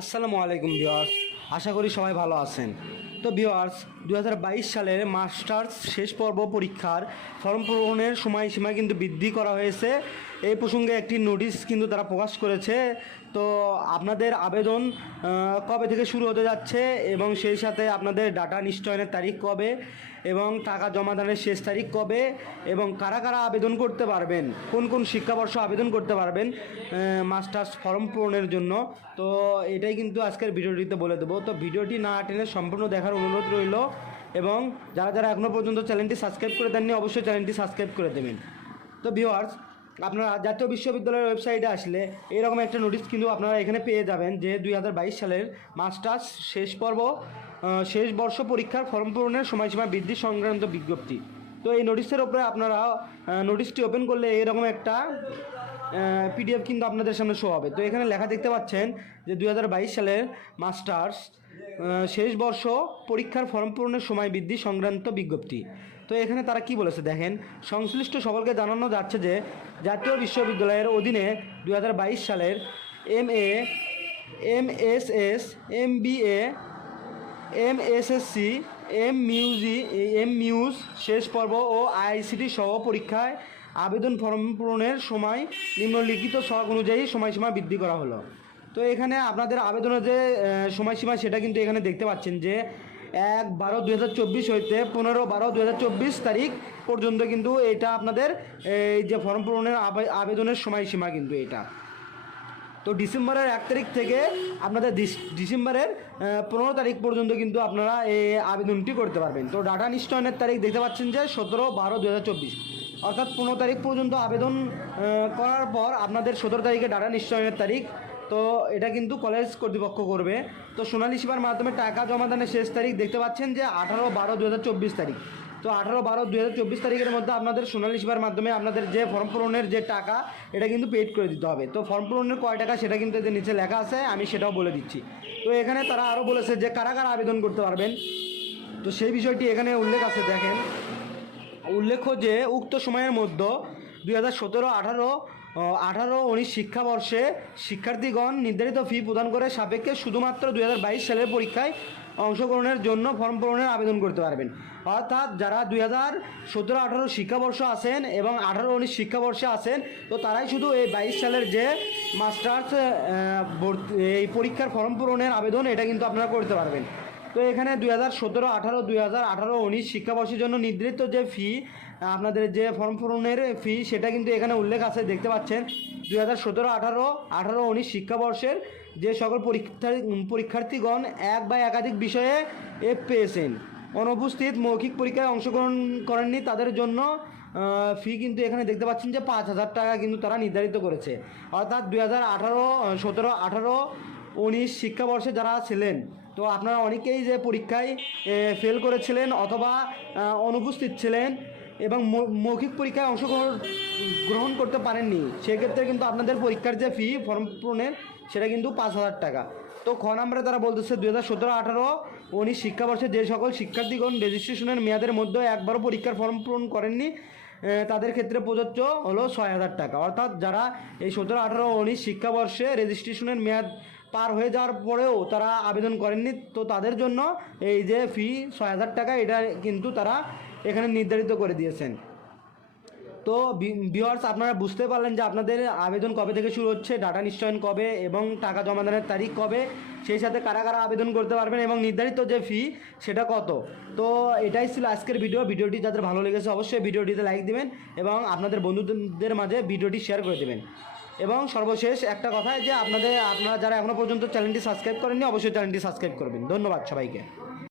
আসসালামু আলাইকুম ভিওয়ার্স আশা করি সবাই ভালো আছেন। তো ভিওয়ার্স দু হাজার বাইশ সালের মাস্টার্স শেষ পর্ব পরীক্ষার ফর্ম পূরণের সময়সীমা কিন্তু বৃদ্ধি করা হয়েছে। এই প্রসঙ্গে একটি নোটিশ কিন্তু তারা প্রকাশ করেছে। তো আপনাদের আবেদন কবে থেকে শুরু হতে যাচ্ছে এবং সেই সাথে আপনাদের ডাটা নিশ্চয়নের তারিখ কবে এবং টাকা জমা দানের শেষ তারিখ কবে এবং কারা কারা আবেদন করতে পারবেন, কোন কোন শিক্ষাবর্ষ আবেদন করতে পারবেন মাস্টার্স ফর্ম পূরণের জন্য। তো এটাই কিন্তু আজকের ভিডিওটিতে বলে দেবো। তো ভিডিওটি না টেনে সম্পূর্ণ দেখার অনুরোধ রইল। এবং যারা যারা এখনও পর্যন্ত চ্যানেলটি সাবস্ক্রাইব করে দেননি, অবশ্যই চ্যানেলটি সাবস্ক্রাইব করে দেবেন। তো ভিওয়ার্স আপনারা জাতীয় বিশ্ববিদ্যালয়ের ওয়েবসাইটে আসলে এরকম একটা নোটিশ কিন্তু আপনারা এখানে পেয়ে যাবেন যে দুই হাজার বাইশ সালের মাস্টার্স শেষ পর্ব শেষ বর্ষ পরীক্ষার ফর্ম পূরণের সময়সীমা বৃদ্ধি সংক্রান্ত বিজ্ঞপ্তি। তো এই নোটিশের উপরে আপনারা নোটিশটি ওপেন করলে এরকম একটা পিডিএফ কিন্তু আপনাদের সামনে শো হবে। তো এখানে লেখা দেখতে পাচ্ছেন যে দুই হাজার বাইশ সালের মাস্টার্স শেষ বর্ষ পরীক্ষার ফর্ম পূরণের সময় বৃদ্ধি সংক্রান্ত বিজ্ঞপ্তি। তো এখানে তারা কি বলেছে দেখেন, সংশ্লিষ্ট সকলকে জানানো যাচ্ছে যে জাতীয় বিশ্ববিদ্যালয়ের অধীনে দু হাজার বাইশ সালের M A, M S S, M B A, M S S C, M মিউজি M মিউজ শেষ পর্ব ও আইসিটি সহ পরীক্ষায় আবেদন ফর্ম পূরণের সময় নিম্নলিখিত শখ অনুযায়ী সময়সীমা বৃদ্ধি করা হলো। তো এখানে আপনাদের আবেদনের যে সময়সীমা সেটা কিন্তু এখানে দেখতে পাচ্ছেন যে, এক বারো দু হইতে পনেরো বারো দু তারিখ পর্যন্ত কিন্তু এটা আপনাদের, এই যে ফর্ম পূরণের আবে- আবেদনের সময়সীমা কিন্তু এটা। তো ডিসেম্বরের এক তারিখ থেকে আপনাদের ডিসেম্বরের পনেরো তারিখ পর্যন্ত কিন্তু আপনারা এই আবেদনটি করতে পারবেন। তো ডাটা নিশ্চয়নের তারিখ দেখতে পাচ্ছেন যে, সতেরো বারো দু অর্থাৎ পনেরো তারিখ পর্যন্ত আবেদন করার পর আপনাদের সতেরো তারিখে ডাটা নিশ্চয়নের তারিখ তো এটা কিন্তু কলেজ কর্তৃপক্ষ করবে। তো সোনালী সেবার মাধ্যমে টাকা জমা দানের শেষ তারিখ দেখতে পাচ্ছেন যে আঠারো বারো দু তারিখ। তো আঠারো বারো দু তারিখের মধ্যে আপনাদের সোনালী সেবার মাধ্যমে আপনাদের যে ফর্ম পূরণের যে টাকা, এটা কিন্তু পেড করে দিতে হবে। তো ফর্ম পূরণের কয় টাকা সেটা কিন্তু এদের নিচে লেখা আছে, আমি সেটাও বলে দিচ্ছি। তো এখানে তারা আরও বলেছে যে কারা কারা আবেদন করতে পারবেন? তো সেই বিষয়টি এখানে উল্লেখ আছে, দেখেন। উল্লেখ্য যে উক্ত সময়ের মধ্যে দুই হাজার সতেরো, আঠারো আঠারো, উনিশ শিক্ষাবর্ষে শিক্ষার্থীগণ নির্ধারিত ফি প্রদান করে সাপেক্ষে শুধুমাত্র দুই হাজার বাইশ সালের পরীক্ষায় অংশগ্রহণের জন্য ফর্ম পূরণের আবেদন করতে পারবেন। অর্থাৎ যারা দুই হাজার সতেরো, আঠারো শিক্ষাবর্ষ আছেন এবং আঠারো, উনিশ শিক্ষাবর্ষে আছেন, তো তারাই শুধু এই বাইশ সালের যে মাস্টার্স এই পরীক্ষার ফর্ম পূরণের আবেদন, এটা কিন্তু আপনারা করতে পারবেন। তো এখানে দুই হাজার সতেরো, আঠারো, দুই হাজার আঠারো, উনিশ শিক্ষাবর্ষের জন্য নির্ধারিত যে ফি আপনাদের যে ফর্ম পূরণের ফি সেটা কিন্তু এখানে উল্লেখ আছে, দেখতে পাচ্ছেন। দুই হাজার সতেরো, আঠারো আঠারো, উনিশ শিক্ষাবর্ষের যে সকল পরীক্ষা পরীক্ষার্থীগণ এক বা একাধিক বিষয়ে এফ পেয়েছেন। অনুপস্থিত মৌখিক পরীক্ষায় অংশগ্রহণ করেননি, তাদের জন্য ফি কিন্তু এখানে দেখতে পাচ্ছেন যে পাঁচ হাজার টাকা কিন্তু তারা নির্ধারিত করেছে। অর্থাৎ দুই হাজার আঠারো, সতেরো, আঠারো, উনিশ শিক্ষাবর্ষে যারা ছিলেন তো আপনারা অনেকেই যে পরীক্ষায় ফেল করেছিলেন অথবা অনুপস্থিত ছিলেন এবং মৌখিক পরীক্ষায় অংশগ্রহণ, গ্রহণ করতে পারেননি, সেক্ষেত্রে কিন্তু আপনাদের পরীক্ষার যে ফি ফর্ম পূরণের, সেটা কিন্তু পাঁচ হাজার টাকা। তো খ নম্বরে তারা বলতেছে, দুই হাজার সতেরো, আঠারো, উনিশ শিক্ষাবর্ষে যে সকল শিক্ষার্থীগণ রেজিস্ট্রেশনের মেয়াদের মধ্যে একবারও পরীক্ষার ফর্ম পূরণ করেননি তাদের ক্ষেত্রে প্রযোজ্য হলো ছয় হাজার টাকা। অর্থাৎ যারা এই সতেরো, আঠারো, উনিশ শিক্ষাবর্ষে রেজিস্ট্রেশনের মেয়াদ পার হয়ে যাওয়ার পরেও তারা আবেদন করেননি। তো তাদের জন্য এই যে ফি ছয় হাজার টাকা, এটা কিন্তু তারা এখানে নির্ধারিত করে দিয়েছেন। তো ভিওয়ার্স আপনারা বুঝতে পারলেন যে আপনাদের আবেদন কবে থেকে শুরু হচ্ছে, ডাটা নিশ্চয়ন কবে এবং টাকা জমা দানের তারিখ কবে, সেই সাথে কারা কারা আবেদন করতে পারবেন এবং নির্ধারিত যে ফি সেটা কত। তো এটাই ছিল আজকের ভিডিও ভিডিওটি যাদের ভালো লেগেছে, অবশ্যই ভিডিওটিতে লাইক দিবেন এবং আপনাদের বন্ধুদের মাঝে ভিডিওটি শেয়ার করে দেবেন। এবং সর্বশেষ একটা কথা যে আপনাদের, আপনারা যারা এখনও পর্যন্ত চ্যানেলটি সাবস্ক্রাইব করেননি, অবশ্যই চ্যানেলটি সাবস্ক্রাইব করবেন। ধন্যবাদ সবাইকে।